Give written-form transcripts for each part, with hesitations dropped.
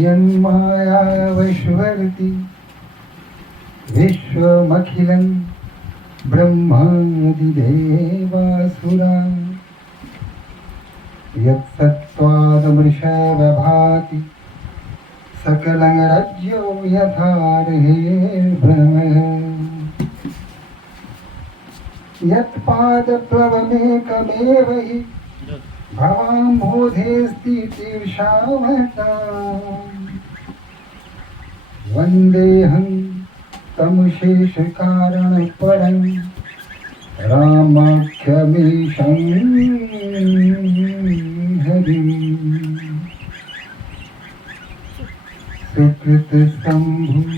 यन्माया वैश्वर्ति विश्वमखिलं ब्रह्मादिदेवासुरा यत्सत्त्वादमृषैव भाति सकलं रज्जो यथार्हेर्भ्रमः यत्पादप्लवमेकमेव हि भवाम्भोधेऽस्ति तीर्षावता वन्देऽहं तं शेषकारणपरं रामाख्यमीशं हरिम् सुकृतशम्भुं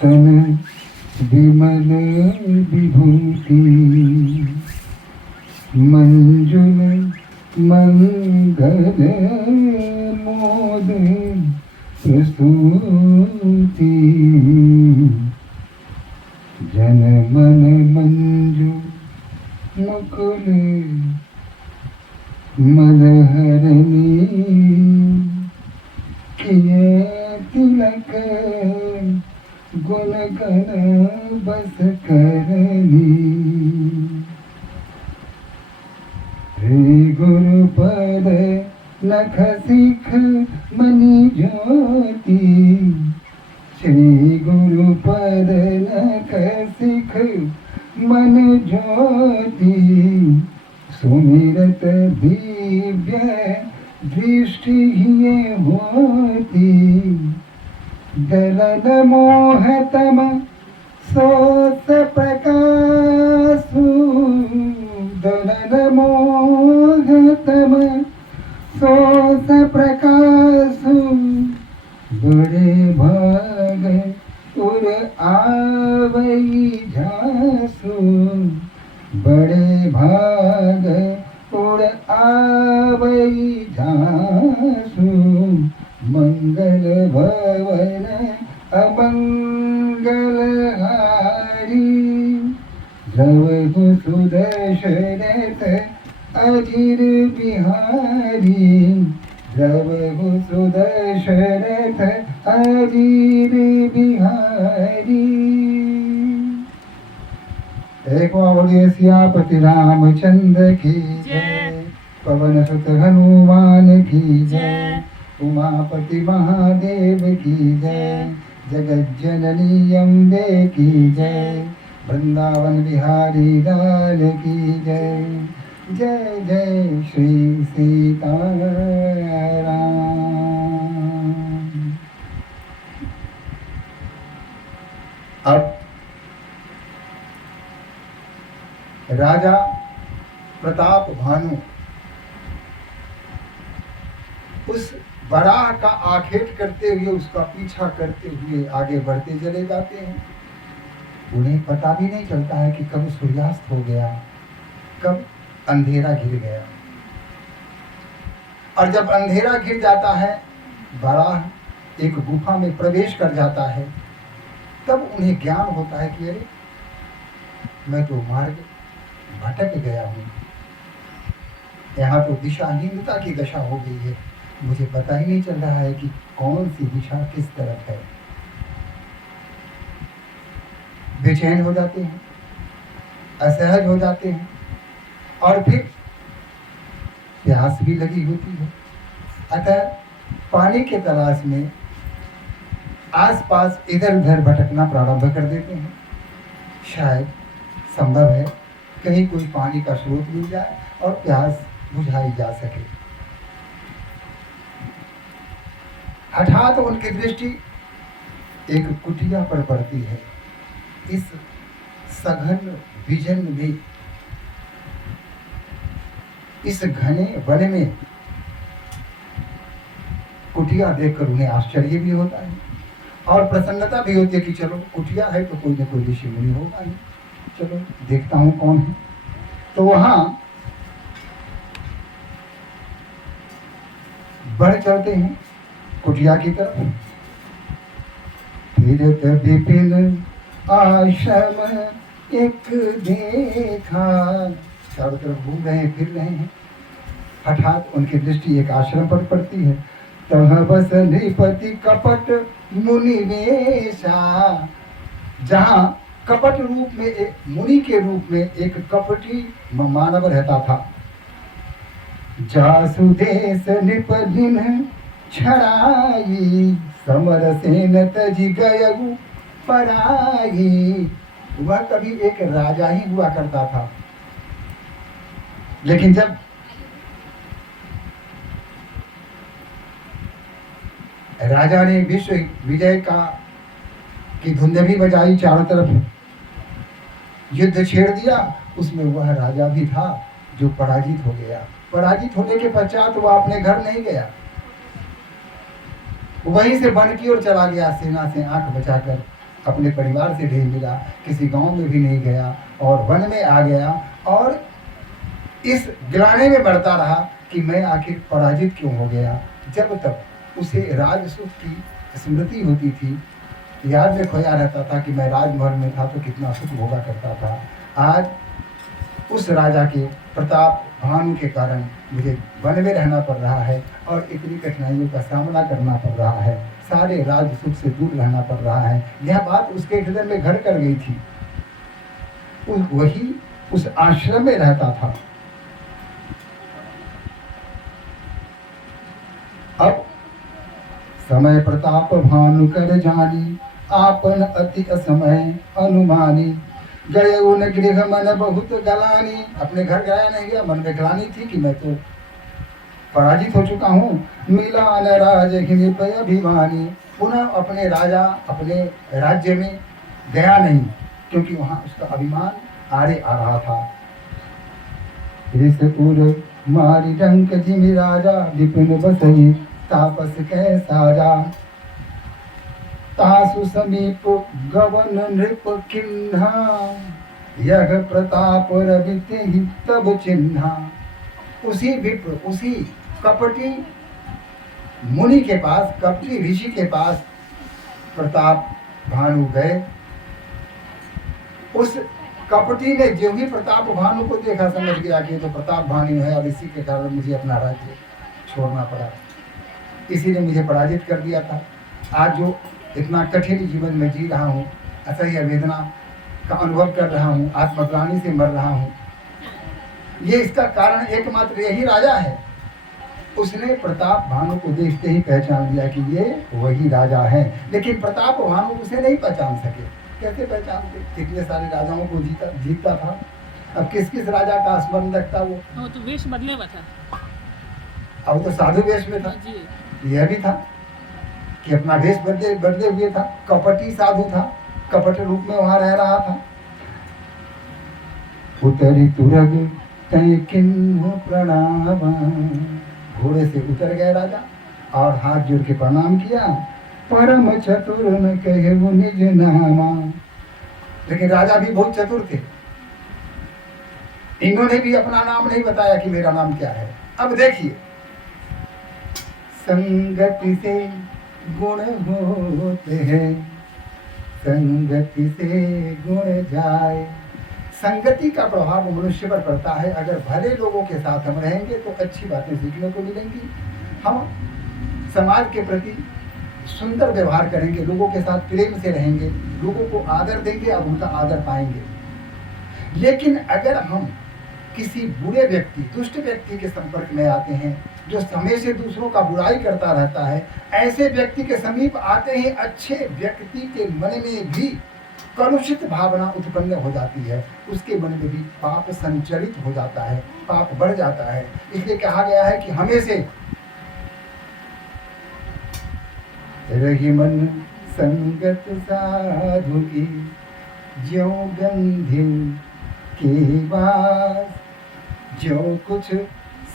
तं विमलविभूति मंजुल मंगल मोद प्रसूति जन मन मंजु मुकुल मदहरणी किए तिलक गुण गण बस करनी श्री गुरुपद नख सिख मणि ज्योति श्री गुरुपद नख सिख मन ज्योति सुमिरत दिव्य दृष्टि होती दलन मोहतम सोस प्रकाशु दलन मोहतम सोस प्रकाशु बड़े भाग उर आवई झासु बड़े भाग उड़ आवई झासु मंगल भवन अमंगल हारी द्रवहु सुदर्शनत अजिर बिहारी द्रवहु सुदर्शनत अजिर बिहारी। एक बोलिए सियापति रामचंद्र की जय, पवन सुत हनुमान की जय, उमापति महादेव की जय, जगत जननी अम्बे की जय, वृंदावन बिहारी लाल की जय। जय जय श्री सीताराम। अब राजा प्रताप भानु उस बराह का आखेट करते हुए उसका पीछा करते हुए आगे बढ़ते चले जाते हैं। उन्हें पता भी नहीं चलता है कि कब सूर्यास्त हो गया, कब अंधेरा घिर गया। और जब अंधेरा घिर जाता है, बराह एक गुफा में प्रवेश कर जाता है, तब उन्हें ज्ञान होता है कि अरे मैं तो मार्ग भटक गया हूँ, यहाँ तो दिशाहीनता की दशा हो गई है, मुझे पता ही नहीं चल रहा है कि कौन सी दिशा किस तरफ है। बेचैन हो जाते हैं, असहज हो जाते हैं और फिर प्यास भी लगी होती है। अतः पानी के तलाश में आसपास इधर उधर भटकना प्रारंभ कर देते हैं। शायद संभव है कहीं कोई पानी का स्रोत मिल जाए और प्यास बुझाई जा सके। हठात उनकी दृष्टि एक कुटिया पर पड़ती है। इस सघन विजन में, इस घने वन में कुटिया देखकर उन्हें आश्चर्य भी होता है और प्रसन्नता भी होती है कि चलो कुटिया है तो कोई न कोई ऋषि मुनि होगा ही, चलो देखता हूं कौन है। तो वहां बढ़ चलते हैं कुटिया की तरफ। फिरत विपिन आश्रम एक देखा। चारों तरफ घूम रहे हैं, फिर रहे हैं। हठात उनकी दृष्टि एक आश्रम पर पड़ती है। तह बस नृपति कपट मुनि वेशा। जहाँ कपट रूप में एक मुनि के रूप में एक कपटी मानव रहता था। जासुदेश नृपदिन छड़ाई समर सेन तजी गयु पराई। वह कभी एक राजा ही हुआ करता था, लेकिन जब राजा ने विश्व विजय की धुंधवी बजाई, चारों तरफ युद्ध छेड़ दिया, उसमें वह राजा भी था जो पराजित हो गया। पराजित होने के पश्चात वह अपने घर नहीं गया, वहीं से वन की ओर चला गया। सेना से आंख बचाकर अपने परिवार से नहीं मिला, किसी गांव में भी नहीं गया और वन में आ गया और इस गिलाने में बढ़ता रहा कि मैं आखिर पराजित क्यों हो गया। जब तक उसे राजसुख की स्मृति होती थी, याद में खोया रहता था कि मैं राजमहल में था तो कितना सुख भोगा करता था। आज उस राजा के प्रताप भानु के कारण मुझे वन में रहना पड़ रहा है और इतनी कठिनाइयों का सामना करना पड़ रहा है, सारे राज सुख से दूर रहना पड़ रहा है। यह बात उसके हृदय में घर कर गई थी। वही उस आश्रम में रहता था। अब समय प्रताप भानु कर जानी, आपन अति असमय अनुमानी। गए उन गृह मन बहुत गलानी। अपने घर गया नहीं गया, मन में गलानी थी कि मैं तो पराजित हो चुका हूँ। मिला न राज हिनिपय अभिमानी। पुनः अपने राजा अपने राज्य में गया नहीं, क्योंकि वहाँ उसका अभिमान आड़े आ रहा था। ऋषपुर मारी डंक जिमि राजा, विपिन बसई तापस कै साजा। तासु समीप गवन नृप किन्हा, यह प्रताप रविते ही तब चिन्हा। उसी विप्र, उसी कपटी मुनि के पास, कपटी ऋषि के पास प्रताप भानु गए। उस कपटी ने जो ही प्रताप भानु को देखा, समझ गया कि तो प्रताप भानु है और इसी के कारण मुझे अपना राज्य छोड़ना पड़ा, इसी ने मुझे पराजित कर दिया था। आज जो इतना कठिन जीवन में जी रहा हूँ, असह्य वेदना का अनुभव कर रहा हूँ, आत्मग्लानि से मर रहा हूँ, ये इसका कारण एकमात्र यही राजा है। उसने प्रताप भानु को देखते ही पहचान लिया कि ये वही राजा है। लेकिन प्रताप भानु उसे नहीं पहचान सके। कैसे पहचानते? कितने सारे राजाओं को जीतता था। अब किस किस राजा का स्मरण रखता वो? तो वेश बदले में था। अब तो साधु वेश में था। यह भी था कि अपना वेश बदले हुए था, कपटी साधु था, कपट रूप में वहां रह रहा था। उतरी तुरग तय किन्ह प्रणाम। घोड़े से उतर गए राजा और हाथ जोड़ के प्रणाम किया। परम चतुर न कहे निज नामा। लेकिन राजा भी बहुत चतुर थे, इन्होंने भी अपना नाम नहीं बताया कि मेरा नाम क्या है। अब देखिए, संगति से गुण होते हैं, संगति से गुण जाए। संगति का प्रभाव मनुष्य पर पड़ता है। अगर भले लोगों के साथ हम रहेंगे तो अच्छी बातें सीखने को मिलेंगी। हम समाज के प्रति सुंदर व्यवहार करेंगे, लोगों के साथ प्रेम से रहेंगे, लोगों को आदर देंगे और उनका आदर पाएंगे। लेकिन अगर हम किसी बुरे व्यक्ति, दुष्ट व्यक्ति के संपर्क में आते हैं, जो समय से दूसरों का बुराई करता रहता है, ऐसे व्यक्ति के समीप आते ही अच्छे व्यक्ति के मन में भी कलुषित भावना उत्पन्न हो जाती है, उसके मन में भी पाप संचरित हो जाता है, पाप बढ़ जाता है। इसलिए कहा गया है कि हमेशा रही मन संगत साधु की, ज्यों गंधि के वास, जो कुछ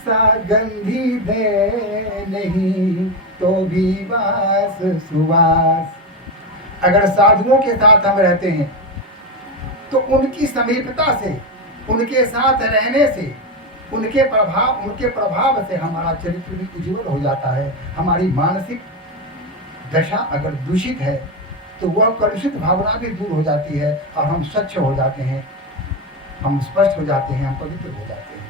सागंधी दे नहीं तो भी वास सुवास। अगर साधुओं के साथ हम रहते हैं तो उनकी समीपता से, उनके साथ रहने से, उनके प्रभाव से हमारा चरित्र भी उज्ज्वल हो जाता है। हमारी मानसिक दशा अगर दूषित है तो वह कलुषित भावना भी दूर हो जाती है और हम स्वच्छ हो जाते हैं, हम स्पष्ट हो जाते हैं, हम पवित्र हो जाते हैं।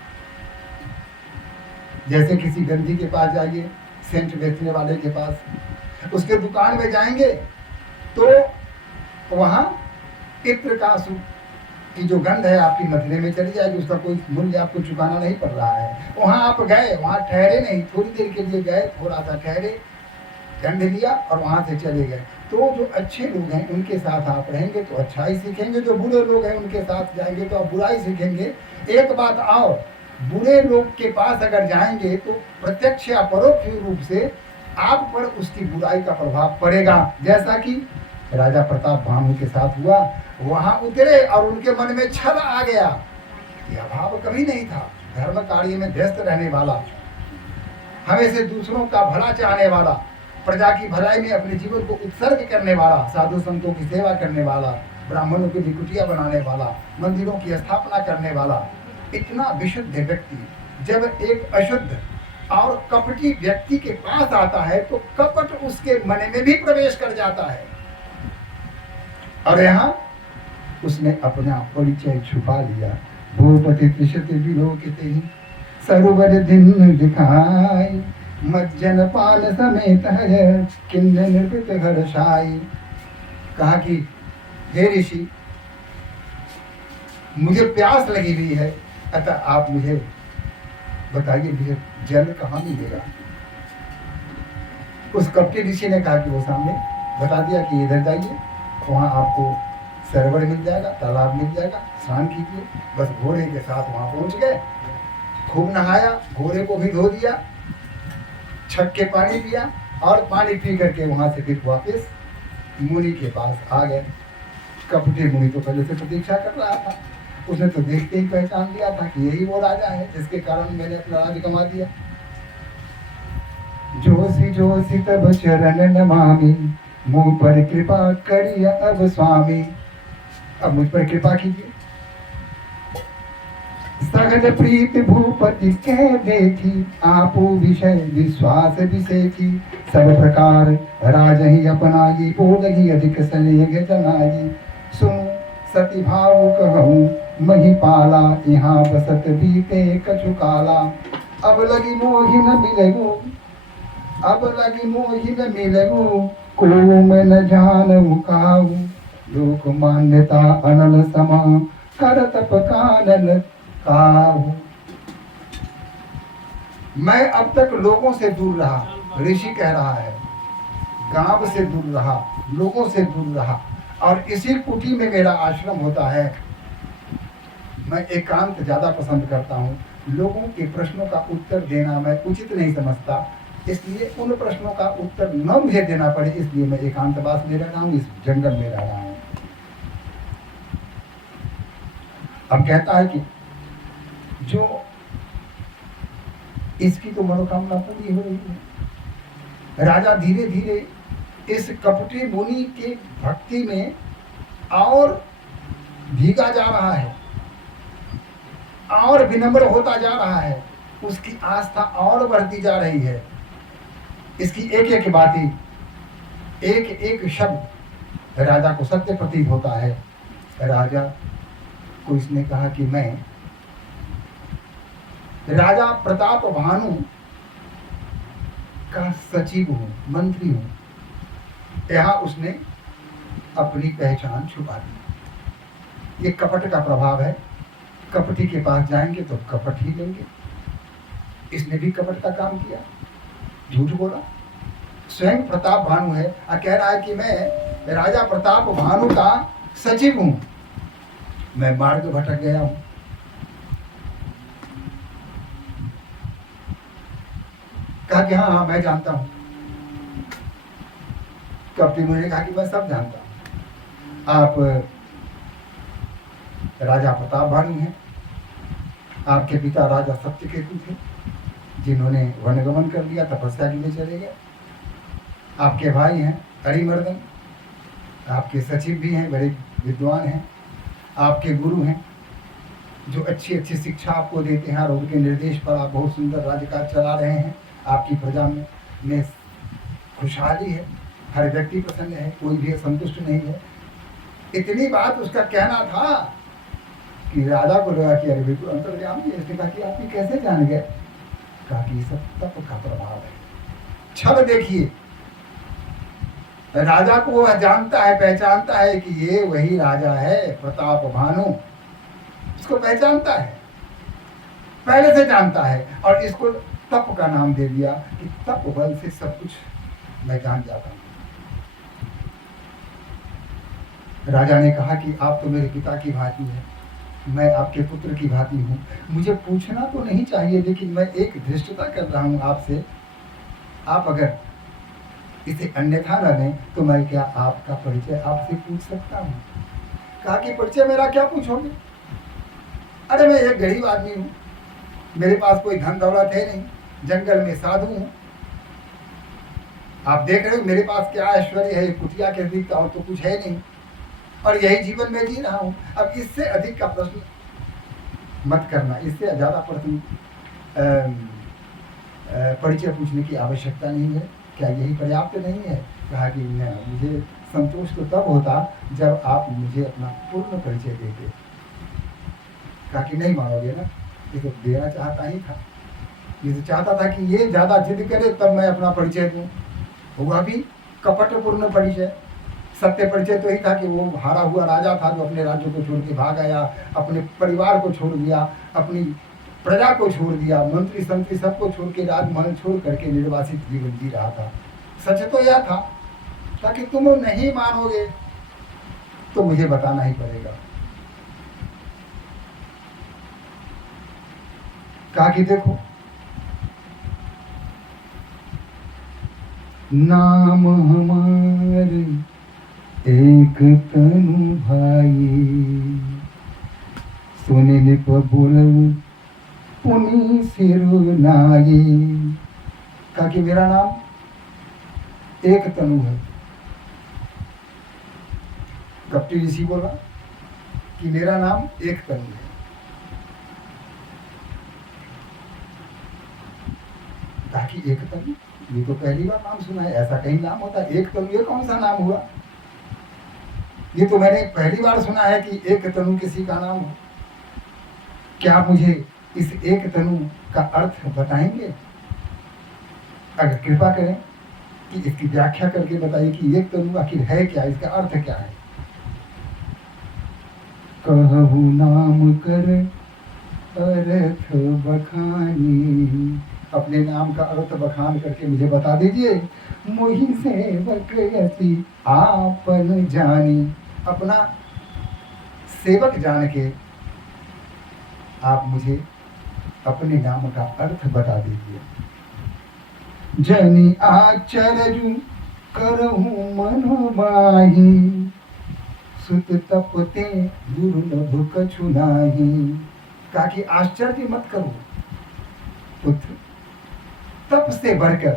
जैसे किसी गंदी के पास जाइए, सेंट बेचने वाले के पास, उसके दुकान में जाएंगे तो वहाँ इत्र का की जो गंध है आपकी नथने में चली जाएगी, उसका कोई मूल्य आपको चुकाना नहीं पड़ रहा है। वहाँ आप गए, वहाँ ठहरे नहीं, थोड़ी देर के लिए गए, थोड़ा सा ठहरे, गंध लिया और वहाँ से चले गए। तो जो अच्छे लोग हैं उनके साथ आप रहेंगे तो अच्छा ही सीखेंगे, जो बुरे लोग हैं उनके साथ जाएंगे तो आप बुराई सीखेंगे। एक बात और, बुरे लोग के पास अगर जाएंगे तो प्रत्यक्ष या परोक्ष रूप से आप पर उसकी बुराई का प्रभाव पड़ेगा, जैसा कि राजा प्रताप भानु के साथ हुआ। वहां उतरे और उनके मन में छल आ गया। यह भाव कभी नहीं था। धर्म कार्य में व्यस्त रहने वाला, हमेशा दूसरों का भला चाहने वाला, प्रजा की भलाई में अपने जीवन को उत्सर्ग करने वाला, साधु संतों की सेवा करने वाला, ब्राह्मणों की कुटिया बनाने वाला, मंदिरों की स्थापना करने वाला, इतना विशुद्ध व्यक्ति जब एक अशुद्ध और कपटी व्यक्ति के पास आता है तो कपट उसके मन में भी प्रवेश कर जाता है। और यहाँ उसने अपना परिचय छुपा लिया। भूपति त्रिशत विलोकिते सरोवर दिन दिखाई, मज्जन पाल समेत है किन्न निर्भित हर्षाई। कहा कि हे ऋषि, मुझे प्यास लगी हुई है, अतः आप मुझे बताइए मुझे जल कहाँ मिलेगा। उस कपटी ऋषि ने कहा कि वो सामने बता दिया कि इधर जाइए, वहाँ आपको सरोवर मिल जाएगा, तालाब मिल जाएगा, स्नान कीजिए। बस घोड़े के साथ वहाँ पहुँच गए, खूब नहाया, घोड़े को भी धो दिया, छक के पानी पिया और पानी पी करके वहाँ से फिर वापस मुनि के पास आ गए। कपटी मुनि तो पहले से प्रतीक्षा कर रहा था, उसने तो देखते ही पहचान लिया था कि यही वो राजा है जिसके कारण मैंने अपना राज्य कमा दिया। जोशी जोशी तब चरण नमामि, मुँह पर कृपा करिए अब स्वामी। अब मुझ पर कृपा कीजिए। सगल प्रीत भूपति कह देखी, आपो विषय विश्वास विसेखी। सब प्रकार राजहि अपनाई, बोलहि अधिक स्नेह जनाई। सुन सती भाव कहूँ महिपाला, यहाँ बसत बीते कछु काला। अब लगी मोहि न मिलगो, अब लगी मोहि न मिलगो, को मैं न जानू काहू। लोक मान्यता अनल समा, कर तप कानन काहू। मैं अब तक लोगों से दूर रहा, ऋषि कह रहा है, गांव से दूर रहा, लोगों से दूर रहा, और इसी कुटी में मेरा आश्रम होता है। मैं एकांत ज्यादा पसंद करता हूँ। लोगों के प्रश्नों का उत्तर देना मैं उचित नहीं समझता, इसलिए उन प्रश्नों का उत्तर न मुझे देना पड़े, इसलिए मैं एकांतवास में रह रहा हूँ, इस जंगल में रह रहा हूँ। अब कहता है कि जो इसकी तो मनोकामना पूरी हो रही है। राजा धीरे धीरे इस कपटी मुनि की भक्ति में और भीगा जा रहा है और विनम्र होता जा रहा है, उसकी आस्था और बढ़ती जा रही है। इसकी एक एक बातें, एक एक शब्द राजा को सत्य प्रतीत होता है। राजा को इसने कहा कि मैं राजा प्रताप भानु का सचिव हूँ, मंत्री हूँ। यहाँ उसने अपनी पहचान छुपा दी। ये कपट का प्रभाव है। कपटी के पास जाएंगे तो कपट ही लेंगे। इसने भी कपट का काम किया, झूठ बोला। स्वयं प्रताप भानु है और कह रहा है कि मैं राजा प्रताप भानु का सचिव हूं, मैं मार्ग भटक गया हूं। कहा कि हाँ मैं जानता हूं। कपटी मुनि ने कहा कि मैं सब जानता हूं। आप राजा प्रताप भानु हैं, आपके पिता राजा सत्यकेतु थे जिन्होंने वनगमन कर लिया, तपस्या के लिए चले गए। आपके भाई हैं अरिमर्दन, आपके सचिव भी हैं, बड़े विद्वान हैं। आपके गुरु हैं जो अच्छी अच्छी शिक्षा आपको देते हैं और उनके निर्देश पर आप बहुत सुंदर राज्यकाज चला रहे हैं। आपकी प्रजा में खुशहाली है, हर व्यक्ति प्रसन्न है, कोई भी संतुष्ट नहीं है। इतनी बात उसका कहना था कि राजा को लगा कि अरे बिल्कुल अंतर्यामी है। इसने कहा कि आप ये कैसे जान गए? कहा कि सब तप का प्रभाव है। छल देखिए, राजा को वह जानता है, पहचानता है कि ये वही राजा है प्रताप भानु, इसको पहचानता है, पहले से जानता है, और इसको तप का नाम दे दिया कि तप बल से सब कुछ मैं जान जाता हूं। राजा ने कहा कि आप तो मेरे पिता की भांति हैं, मैं आपके पुत्र की भांति हूं, मुझे पूछना तो नहीं चाहिए, लेकिन मैं एक धृष्टता कर रहा हूं आपसे, आप अगर इसे अन्यथा न लें तो मैं क्या आपका परिचय आपसे पूछ सकता हूं? कहा कि परिचय मेरा क्या पूछोगे? अरे मैं एक गरीब आदमी हूं, मेरे पास कोई धन दौलत है नहीं, जंगल में साधु हूं, आप देख रहे हो मेरे पास क्या ऐश्वर्य है, कुटिया के अतिरिक्त और तो कुछ है नहीं, और यही जीवन में जी रहा हूं। अब इससे अधिक का प्रश्न मत करना, इससे ज्यादा प्रश्न परिचय पूछने की आवश्यकता नहीं है, क्या यही पर्याप्त नहीं है? कहा कि मुझे संतोष तो तब होता जब आप मुझे अपना पूर्ण परिचय देते। कहा कि नहीं मानोगे ना, ये तो देना चाहता ही था, ये तो चाहता था कि ये ज्यादा जिद करे तब मैं अपना परिचय दूं। हुआ भी कपटपूर्ण परिचय, सत्य परिचय तो ही था कि वो हारा हुआ राजा था जो अपने राज्य को छोड़ के भाग आया, अपने परिवार को छोड़ दिया, अपनी प्रजा को छोड़ दिया, मंत्री संत्री सबको छोड़ के राजमहल छोड़ करके निर्वासित जीवन जी रहा था। सच तो यह था, ताकि तुम नहीं मानोगे तो मुझे बताना ही पड़ेगा। कहा कि देखो, नाम हमारे एक तनु भाई, सुने निप बोलऊ पुनि सिरुनाई। कहा कि मेरा नाम एक तनु है। कपटी ऋषि बोला कि मेरा नाम एक तनु है। कहा कि एक तनु, ये तो पहली बार नाम सुना है, ऐसा कहीं नाम होता है? एक तनु ये कौन सा नाम हुआ? ये तो मैंने पहली बार सुना है कि एक तनु किसी का नाम हो। क्या आप मुझे इस एक तनु का अर्थ बताएंगे? अगर कृपा करें कि इसकी व्याख्या करके बताइए कि एक तनु आखिर है क्या, इसका अर्थ क्या है? कहु नाम कर अर्थ बखानी, अपने नाम का अर्थ बखान करके मुझे बता दीजिए। मोहि सेवक यति आपन जानी, अपना सेवक जान के आप मुझे अपने नाम का अर्थ बता दीजिए। जनि आचरजु करहु मनु माही, सुत तपते दुर्लभ कछु नाही। कहा कि आश्चर्य मत करो पुत्र, तप से बढ़कर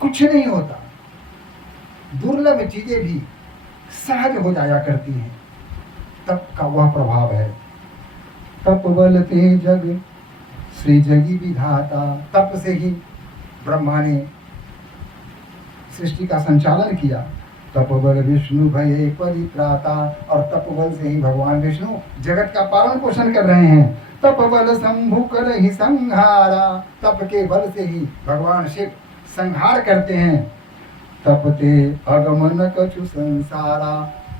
कुछ नहीं होता, दुर्लभ चीजें भी सहज हो जाया करती हैं, तप का वह प्रभाव है। तप बल ते जग श्री जगी विधाता, तप से ही ब्रह्मा ने सृष्टि का संचालन किया। तप बल विष्णु भय परित्राता, और तप बल से ही भगवान विष्णु जगत का पालन पोषण कर रहे हैं। तप बल शंभु कर ही संहारा, तप के बल से ही भगवान शिव संहार करते हैं। तपते अगमन कछु संसारा,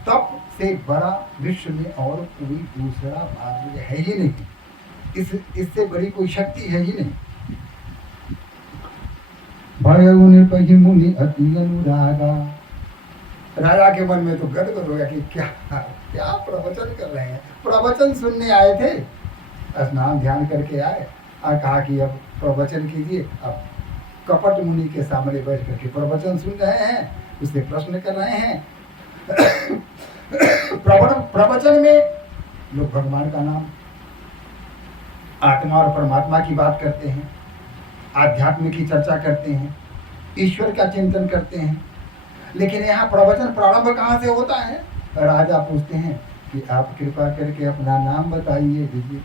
तप से बड़ा विश्व में और कोई दूसरा मार्ग है ही नहीं, इससे बड़ी कोई शक्ति है ही नहीं। भय मुनि अति अनुरागा, राजा के मन में तो गदगद हो गया कि क्या क्या प्रवचन कर रहे हैं। प्रवचन सुनने आए थे, स्नान ध्यान करके आए और कहा कि अब प्रवचन कीजिए। अब कपट मुनि के सामने बैठ करके प्रवचन सुन रहे हैं, उससे प्रश्न कर रहे हैं। प्रवचन में लोग भगवान का नाम, आत्मा और परमात्मा की बात करते हैं, आध्यात्म की चर्चा करते हैं, ईश्वर का चिंतन करते हैं। लेकिन यहाँ प्रवचन प्रारंभ कहाँ से होता है? राजा पूछते हैं कि आप कृपा करके अपना नाम बताइए दीजिए।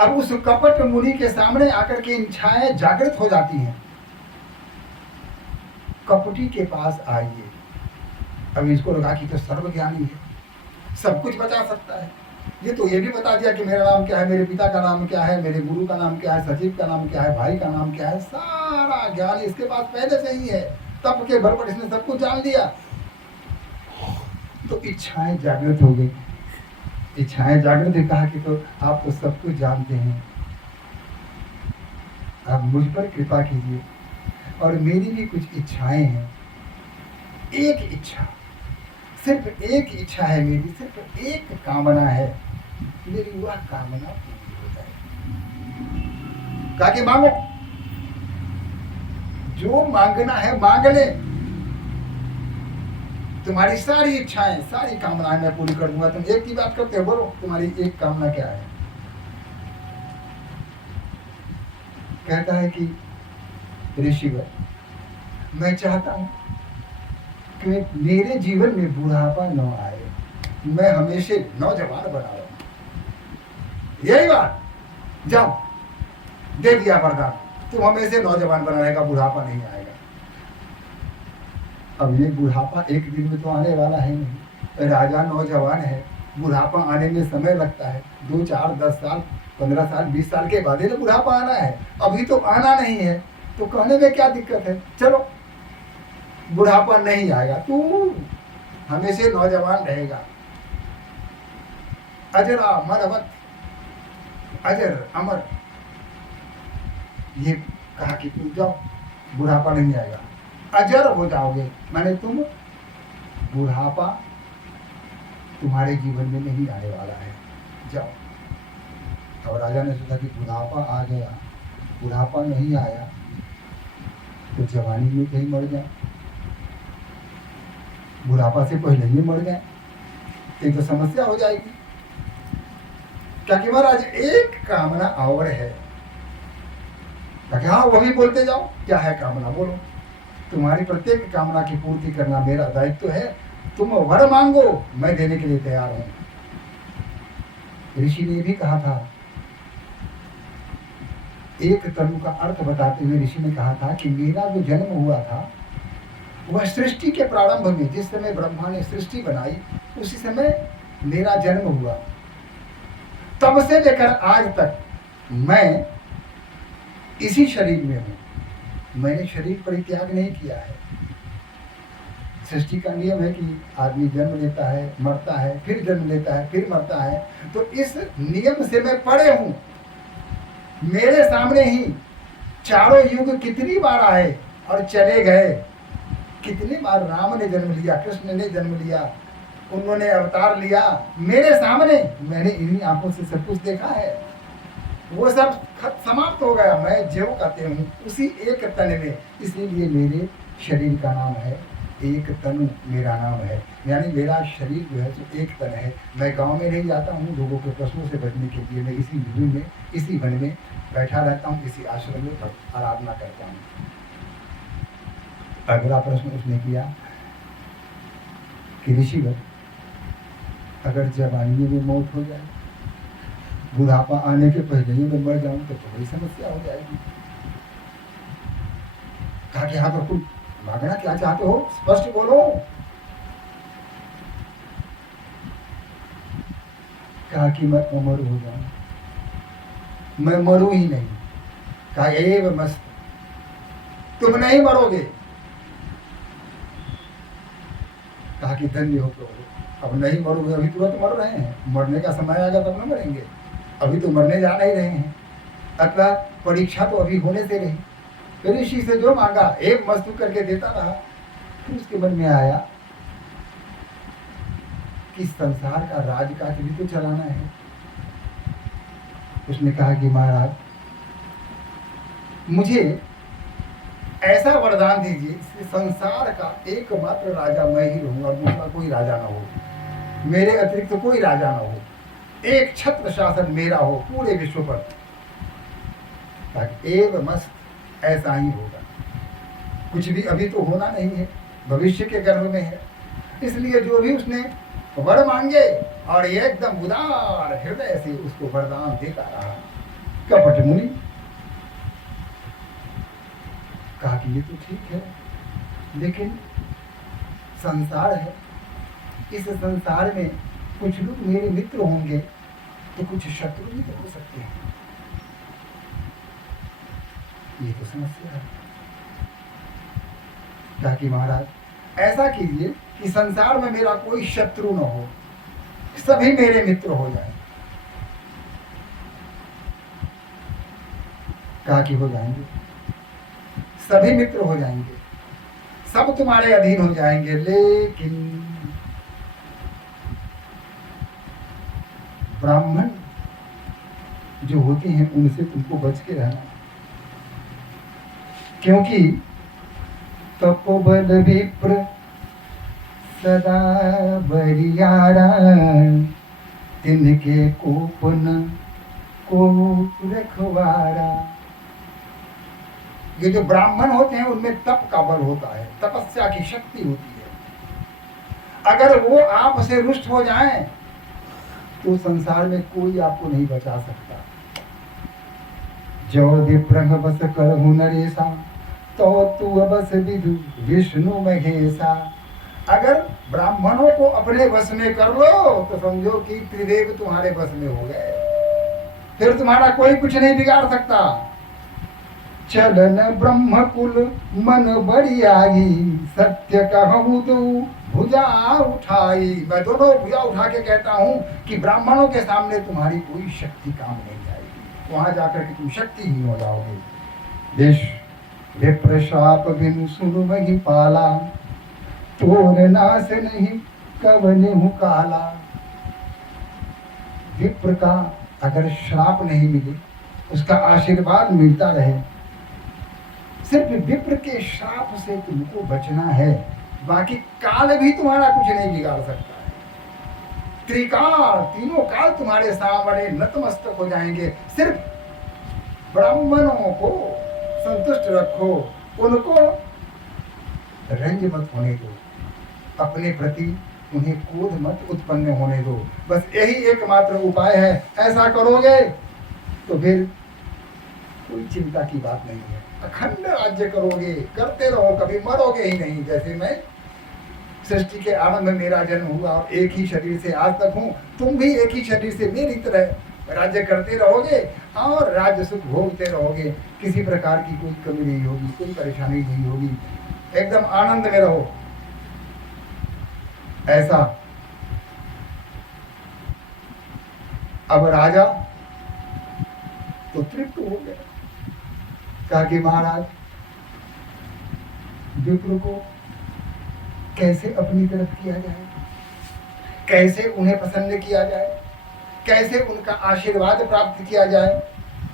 अब उस कपट मुनि के सामने आकर के इच्छाएं जागृत हो जाती हैं। कपटी के पास आइए। अब इसको लगा कि तो सर्वज्ञानी है, सब कुछ बता सकता है। ये तो ये भी बता दिया कि मेरा नाम क्या है, मेरे पिता का नाम क्या है, मेरे गुरु का नाम क्या है, सचिव का नाम क्या है, भाई का नाम क्या है, सारा ज्ञान इसके पास पहले से ही है। तब के बल पर इसने सब कुछ जान लिया। तो इच्छाएं जागृत हो गई। इच्छाएं जागृत है, कहा कि तो आप तो सब कुछ जानते हैं, आप मुझ पर कृपा कीजिए और मेरी भी कुछ इच्छाएं हैं। एक इच्छा, सिर्फ एक इच्छा है मेरी, सिर्फ एक कामना है, मेरी वह कामना पूरी हो जाए। कहा कि मांगो, जो मांगना है मांग ले, तुम्हारी सारी इच्छाएं सारी कामनाएं मैं पूरी कर दूंगा। तुम एक की बात करते हो, बोलो तुम्हारी एक कामना क्या है? कहता है कि ऋषिवर, मैं चाहता हूं कि मेरे जीवन में बुढ़ापा न आए, मैं हमेशा नौजवान बना रहूं। यही बात, जाओ दे दिया वरदान, तुम हमेशा नौजवान बना रहेगा, बुढ़ापा नहीं आएगा। अब ये बुढ़ापा एक दिन में तो आने वाला है नहीं। राजा नौजवान है, बुढ़ापा आने में समय लगता है, 2, 4, 10 साल, 15 साल, 20 साल के बाद ही तो बुढ़ापा आना है। अभी तो आना नहीं है, तो कहने में क्या दिक्कत है? चलो बुढ़ापा नहीं आएगा, तू हमेशा नौजवान रहेगा। अजर अमरवत, अजर अमर, ये कहा कि तुम जाओ, बुढ़ापा नहीं आएगा, अजर हो जाओगे, माने तुम बुढ़ापा तुम्हारे जीवन में नहीं आने वाला है, जाओ। और राजा ने सोचा कि बुढ़ापा आ गया, बुढ़ापा नहीं आया तो जवानी में कहीं मर जाए, बुढ़ापा से पहले ही मर गए तो समस्या हो जाएगी। क्या कि महाराज एक कामना और है। हाँ, वही बोलते जाओ, क्या है कामना, बोलो। तुम्हारी प्रत्येक कामना की पूर्ति करना मेरा दायित्व है, तुम वर मांगो, मैं देने के लिए तैयार हूं। ऋषि ने भी कहा था, एक तनु का अर्थ बताते हुए ऋषि ने कहा था कि मेरा जो जन्म हुआ था वह सृष्टि के प्रारंभ में, जिस समय ब्रह्मा ने सृष्टि बनाई उसी समय मेरा जन्म हुआ। तब से लेकर आज तक मैं इसी शरीर में हूं, मैंने शरीर परित्याग नहीं किया है। सृष्टि का नियम है कि आदमी जन्म लेता है, मरता है, फिर जन्म लेता है, फिर मरता है, तो इस नियम से मैं पड़े हूं। मेरे सामने ही चारों युग कितनी बार आए और चले गए, कितनी बार राम ने जन्म लिया, कृष्ण ने जन्म लिया, उन्होंने अवतार लिया मेरे सामने, मैंने इन्हीं आंखों से सब कुछ देखा है। वो सब समाप्त हो गया, मैं ज्यों कहते हूँ उसी एक तन में, इसीलिए मेरे शरीर का नाम है एक तनु, मेरा नाम है, यानी मेरा शरीर जो है तो एक तन है। मैं गांव में नहीं जाता हूँ लोगों के प्रश्नों से बचने के लिए, मैं इसी भूमि में, इसी वन में बैठा रहता हूँ, इसी आश्रम में आराधना करता हूँ। अगला प्रश्न उसने किया कि ऋषिवर, अगर जवानी में मौत हो जाए, बुढ़ापा आने के पहले ही मैं मर जाऊं तो बड़ी समस्या हो जाएगी। कहा कि हाँ, तो तुम मांगना क्या चाहते हो, स्पष्ट बोलो। कहा कि मैं अमर हो जाऊं, मैं मरूं ही नहीं। कहा एव मस्त, तुम नहीं मरोगे। कहा कि धन्य हो तो, अब नहीं मरोगे, अभी तुरंत मर रहे हैं, मरने का समय आएगा तब न मरेंगे, अभी तो मरने जा नहीं रहे हैं। अथवा परीक्षा तो अभी होने से रही। फिर ऋषि से जो मांगा एक वस्तु करके देता रहा। फिर उसके मन में आया कि संसार का राजकाज भी तो चलाना है। उसने कहा कि महाराज, मुझे ऐसा वरदान दीजिए कि संसार का एकमात्र राजा मैं ही रहूं और दूसरा कोई राजा ना हो, मेरे अतिरिक्त तो कोई राजा ना हो, एक छत्र शासन मेरा हो पूरे विश्व पर। ताकि एव मस्त, ऐसा ही होगा। कुछ भी अभी तो होना नहीं है, भविष्य के गर्भ में है। इसलिए जो भी उसने वर मांगे और एकदम उदार हृदय से उसको वरदान देता रहा। कपट मुनि कहा कि ये तो ठीक है, लेकिन संसार है, इस संसार में कुछ लोग मेरे मित्र होंगे तो कुछ शत्रु भी तो हो सकते हैं। ये तो समस्या है। ताकि महाराज ऐसा कीजिए कि संसार में मेरा कोई शत्रु न हो, सभी मेरे मित्र हो जाए। कहा कि हो जाएंगे, सभी मित्र हो जाएंगे, सब तुम्हारे अधीन हो जाएंगे, लेकिन ब्राह्मण जो होती हैं उनसे तुमको बच के रहना, क्योंकि तपोबल विप्र सदा बरियारा, तिनके कोपन को रखवारा। ये जो ब्राह्मण होते हैं उनमें तप का बल होता है, तपस्या की शक्ति होती है। अगर वो आपसे रुष्ट हो जाएं तो संसार में कोई आपको नहीं बचा सकता। जो विप्रह बस करहु नरेशा, तो तू बस विदु विष्णु महेशा। अगर ब्राह्मणों को अपने वश में कर लो तो समझो कि त्रिदेव तुम्हारे वश में हो गए, फिर तुम्हारा कोई कुछ नहीं बिगाड़ सकता। चलन ब्रह्मकुल मन बढ़ियाई, सत्य कहूँ तो भुजा उठाई। मैं दोनों भुजा उठा के कहता हूँ कि ब्राह्मणों के सामने तुम्हारी कोई शक्ति काम नहीं आएगी, वहां जाकर के तुम शक्तिहीन हो जाओगे। देश विप्र शाप बिनु सुन वही पाला, तोर नाश नहीं कवने हूँ काला। विप्र का अगर श्राप नहीं मिले, उसका आशीर्वाद मिलता रहे, सिर्फ विप्र के श्राप से तुमको बचना है, बाकी काल भी तुम्हारा कुछ नहीं बिगाड़ सकता है। त्रिकाल, तीनों काल तुम्हारे सामने नतमस्तक हो जाएंगे। सिर्फ ब्राह्मणों को संतुष्ट रखो, उनको रंज मत होने दो, अपने प्रति उन्हें क्रोध मत उत्पन्न होने दो। बस यही एकमात्र उपाय है। ऐसा करोगे तो फिर कोई चिंता की बात नहीं है। अखंड राज्य करोगे, करते रहो, कभी मरोगे ही नहीं। जैसे मैं सृष्टि के आरंभ में मेरा जन्म हुआ और एक ही शरीर से आज तक हूँ, तुम भी एक ही शरीर से मेरी तरह राज्य करते रहोगे और राज्य सुख भोगते रहोगे। किसी प्रकार की कोई कमी नहीं होगी, कोई परेशानी नहीं होगी, एकदम आनंद में रहो। ऐसा अब राजा तो तृप्त हो गया। कहा कि महाराज विप्र को कैसे अपनी तरफ किया जाए, कैसे उन्हें प्रसन्न किया जाए, कैसे उनका आशीर्वाद प्राप्त किया जाए,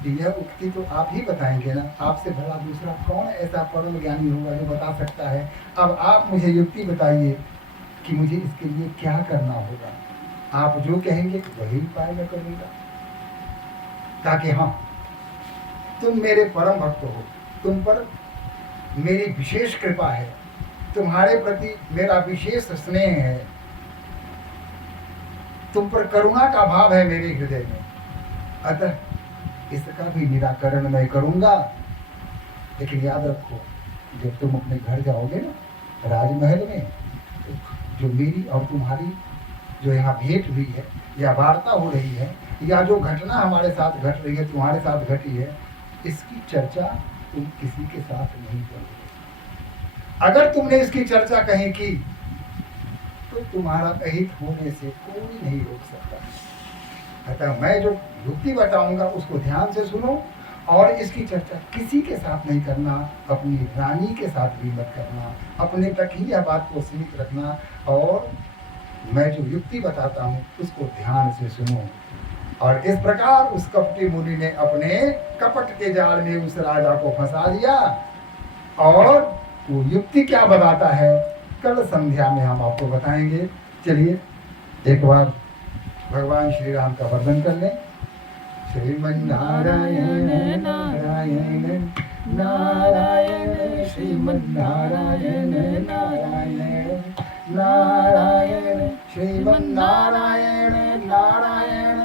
यह उक्ति तो आप ही बताएंगे ना। आपसे भला दूसरा कौन ऐसा परम ज्ञानी होगा जो बता सकता है। अब आप मुझे युक्ति बताइए कि मुझे इसके लिए क्या करना होगा। आप जो कहेंगे वही उपाय मैं करूंगा, ताकि हाँ तुम मेरे परम भक्त हो, तुम पर मेरी विशेष कृपा है, तुम्हारे प्रति मेरा विशेष स्नेह है, तुम पर करुणा का भाव है मेरे हृदय में। अतः इसका भी निराकरण मैं करूंगा। लेकिन याद रखो, जब तुम अपने घर जाओगे ना राजमहल में, तो जो मेरी और तुम्हारी जो यहाँ भेंट हुई है या वार्ता हो रही है या जो घटना हमारे साथ घट रही है, तुम्हारे साथ घटी है, इसकी चर्चा तुम किसी के साथ नहीं करोगे। अगर तुमने इसकी चर्चा कहीं की तो तुम्हारा अहित होने से कोई नहीं रोक सकता। अतः मैं जो युक्ति बताऊंगा उसको ध्यान से सुनो और इसकी चर्चा किसी के साथ नहीं करना, अपनी रानी के साथ भी मत करना, अपने तक ही यह बात को सीमित रखना। और मैं जो युक्ति बताता हूँ उसको ध्यान से सुनो। और इस प्रकार उस कपटी मुनि ने अपने कपट के जाल में उस राजा को फंसा दिया। और वो युक्ति क्या बताता है कल संध्या में हम आपको बताएंगे। चलिए एक बार भगवान श्री राम का वर्णन कर लें। श्रीमन्नारायण नारायण नारायण, श्रीमन्नारायण नारायण नारायण, श्रीमन्नारायण नारायण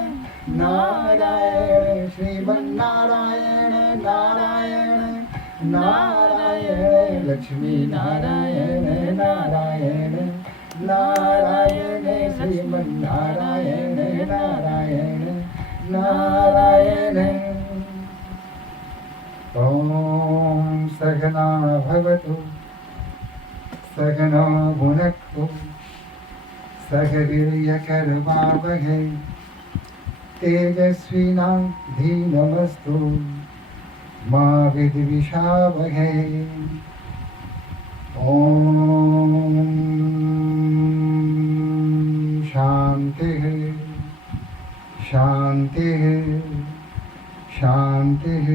नारायण, श्रीमन्नारायण नारायण नारायण। लक्ष्मी नारायण नारायण नारायण श्रीमन्नारायण नारायण नारायण। ॐ सहना भवतु सहना भुनक्तु सह वीर्यकरवावहै तेजस्विनाधीनमस्तु मा विद्विषावहै। ॐ शान्तिः शान्तिः शान्तिः।